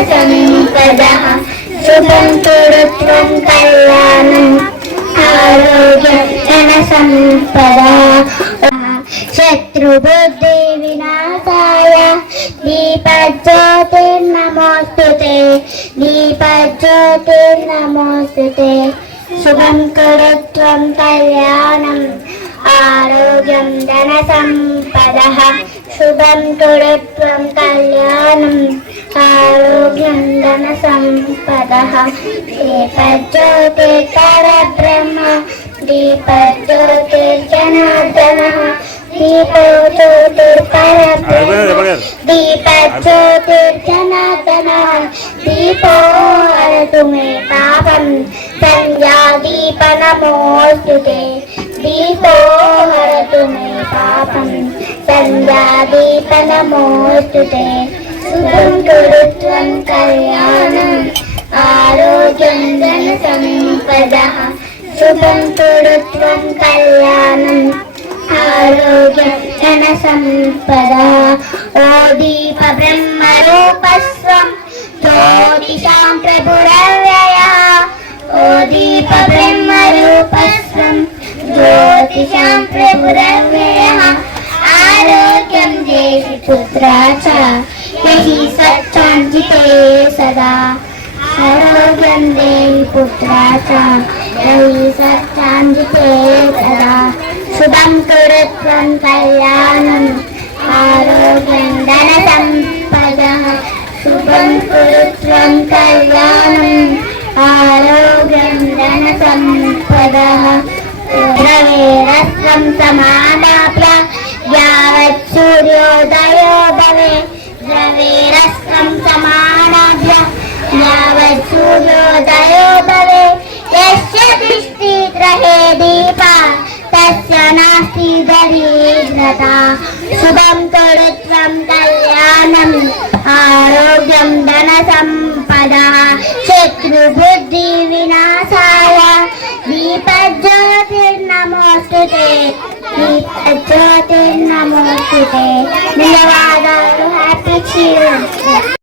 సంపదః శుభం కురుత్వం కళ్యాణం ఆరోగ్యం ధన సంపద శత్రుబుద్ధి వినాశాయ దీపజ్యోతిర్నమోస్తుతే దీపజ్యోతిర్నమోస్తుతే శుభం కురుత్వం కళ్యాణం ఆరోగ్యం ధన సంపదః శుభం కురుత్వం కళ్యాణం ఆరోగ్యం ధన సంపదః దీపజ్యోతిర్ పరబ్రహ్మ దీపజ్యోతిర్ జనార్దనః దీపజ్యోతిర్ పరబ్రహ్మ దీపజ్యోతిర్ జనార్దనః దీపో హరతు మే పాపం సంధ్యాదీప నమోస్తుతే దీపో హరతు మే పాపం సంధ్యాదీప నమోస్తుతే శుభం కురుత్వం కళ్యాణం ఆరోగ్యం ధన సంపదః శుభం కురుత్వం కళ్యాణం ఆరోగ్యం ధన సంపదః ఓ దీప బ్రహ్మ రూపస్వం జ్యోతిషాం ప్రభురవ్యయః ఓ దీప బ్రహ్మ రూపస్వం జ్యోతిషాం ప్రభురవ్యయః ఆరోగ్యం దేహి పుత్రా చ యహి సచ్చాంజితే సదా ఆరోగ్యం దేహి పుత్రా చ యహి సచ్చాంజితే సదా శుభం కురుత్వం కళ్యాణం ఆరోగ్యం ధన సంపదః శుభం కురుత్వం కళ్యాణం ఆరోగ్యం ధన సంపదః ద్రవేరస్వం సమాదాప్య యావత్ సూర్యోదయో భవే ద్రవేరస్వం సమాదాప్య యావత్ సూర్యోదయో భవే యస్య దృష్టి గ్రహే దీప తస్య నాస్తి దరిద్రత శుభం కురుత్వం కళ్యాణం ఆరోగ్యం ధన సంపదః శత్రుబుద్ధి వినాశాయ దీపజ్యోతిర్నమోస్తుతే దీపజ్యోతిర్నమోస్తుతే ధన్యవాదాలు హ్యాపీ చిల్డ్రన్స్